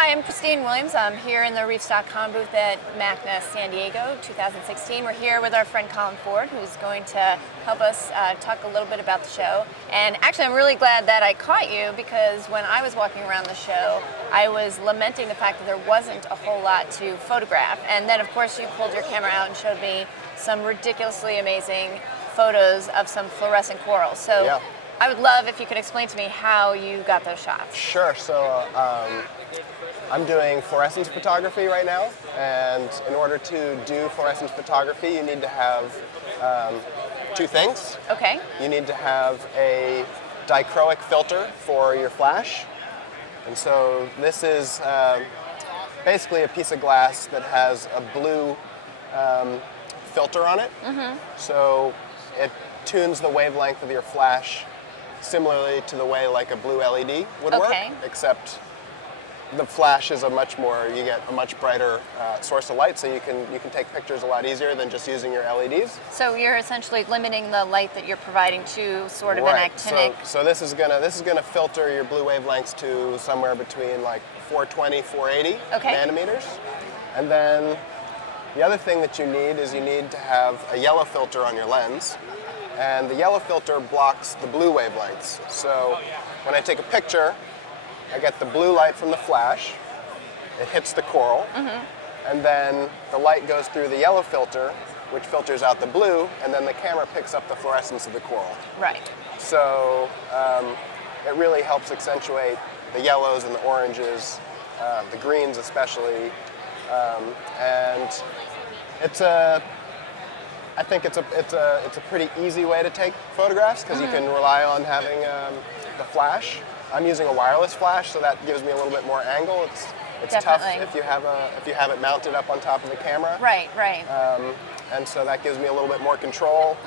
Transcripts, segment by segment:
Hi, I'm Christine Williams. I'm here in the reefs.com booth at MACNA San Diego 2016. We're here with our friend Colin Ford, who's going to help us talk a little bit about the show. And actually, I'm really glad that I caught you, because when I was walking around the show, I was lamenting the fact that there wasn't a whole lot to photograph. And then, of course, you pulled your camera out and showed me some ridiculously amazing photos of some fluorescent corals. So Yeah. I would love if you could explain to me how you got those shots. Sure. So I'm doing fluorescence photography right now, and in order to do fluorescence photography, you need to have two things. Okay. You need to have a dichroic filter for your flash, and so this is basically a piece of glass that has a blue filter on it. Mm-hmm. So it tunes the wavelength of your flash similarly to the way like a blue LED would work, except the flash is you get a much brighter source of light, so you can take pictures a lot easier than just using your LEDs. So you're essentially limiting the light that you're providing to sort of an actinic. So this is gonna filter your blue wavelengths to somewhere between like 420, 480 nanometers. And then the other thing that you need is you need to have a yellow filter on your lens. And the yellow filter blocks the blue wavelengths. So when I take a picture, I get the blue light from the flash, it hits the coral, and then the light goes through the yellow filter, which filters out the blue, and then the camera picks up the fluorescence of the coral. Right. So it really helps accentuate the yellows and the oranges, the greens especially, and I think it's a pretty easy way to take photographs, because you can rely on having the flash. I'm using a wireless flash, so that gives me a little bit more angle. It's tough if you have it mounted up on top of the camera. Right, right. And so that gives me a little bit more control.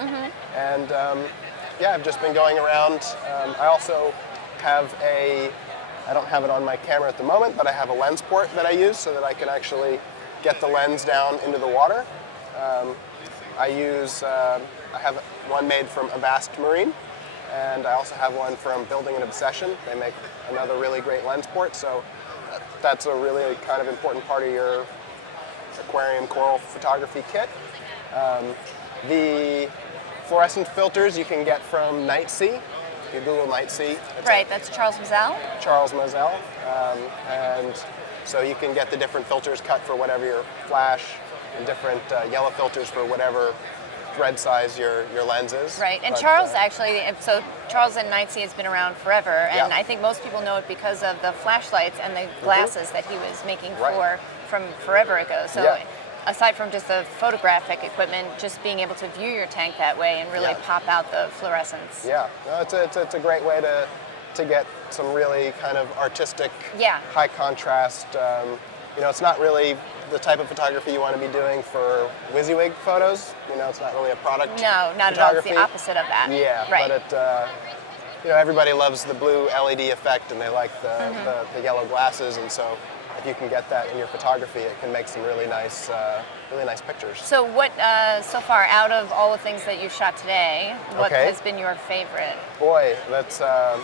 And yeah, I've just been going around. I also have I don't have it on my camera at the moment, but I have a lens port that I use so that I can actually get the lens down into the water. I have one made from Avast Marine, and I also have one from Building an Obsession. They make another really great lens port, so that's a really kind of important part of your aquarium coral photography kit. The fluorescent filters you can get from Nightsea. You Google Nightsea. That's Charles Mazel? Charles Mazel. And so you can get the different filters cut for whatever your flash, and different yellow filters for whatever thread size your lens is. Right, and Charles so Charles and Nightsea has been around forever, and I think most people know it because of the flashlights and the glasses that he was making from forever ago. So aside from just the photographic equipment, just being able to view your tank that way and really pop out the fluorescence. Yeah, no, it's a great way to get some really kind of artistic, high contrast. It's not really the type of photography you want to be doing for WYSIWYG photos. It's not really a product. No, not at all. It's the opposite of that. Yeah, right. But everybody loves the blue LED effect, and they like the yellow glasses, and so if you can get that in your photography, it can make some really nice pictures. So what, so far, out of all the things that you shot today, what has been your favorite? Boy, that's a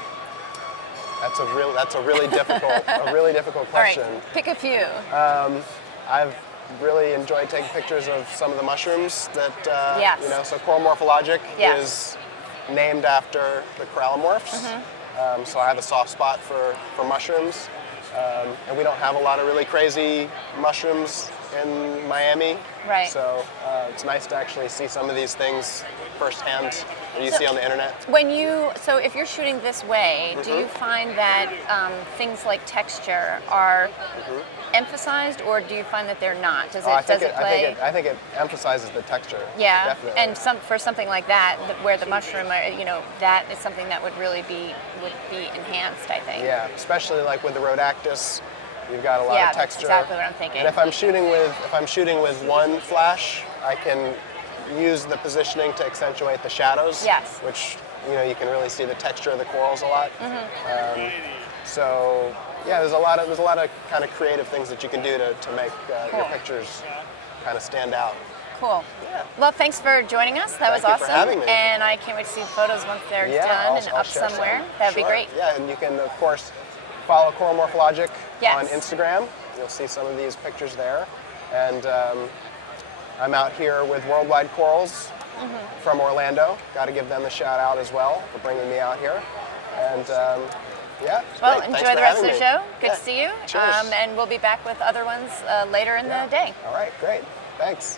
really difficult question. All right, pick a few. I've really enjoyed taking pictures of some of the mushrooms that, so Coral Morphologic is named after the corallomorphs. So I have a soft spot for mushrooms. And we don't have a lot of really crazy mushrooms in Miami. Right. So it's nice to actually see some of these things firsthand that you see on the internet. So if you're shooting this way, do you find that things like texture are emphasized, or do you find that they're not? Does it play? I think it emphasizes the texture. Yeah, definitely. And for something like that, where the mushroom, that is something that would really be enhanced, I think. Yeah, especially like with the rhodactis, you've got a lot of texture. Yeah, that's exactly what I'm thinking. And if I'm shooting with one flash, I can use the positioning to accentuate the shadows. Yes. Which you can really see the texture of the corals a lot. So yeah, there's a lot of kind of creative things that you can do to make your pictures kind of stand out. Cool. Yeah. Well, thanks for joining us. That was awesome. Thank you for having me. And I can't wait to see the photos once they're done and up somewhere. That would be great. Yeah, and you can, of course, follow Coral Morphologic Yes. on Instagram. You'll see some of these pictures there. And I'm out here with Worldwide Corals from Orlando. Got to give them a shout out as well for bringing me out here. And yeah. Well, great. Thanks enjoy for the rest of having the me. show. Good Yeah. to see you. Cheers. And we'll be back with other ones later in the day. All right, great. Thanks.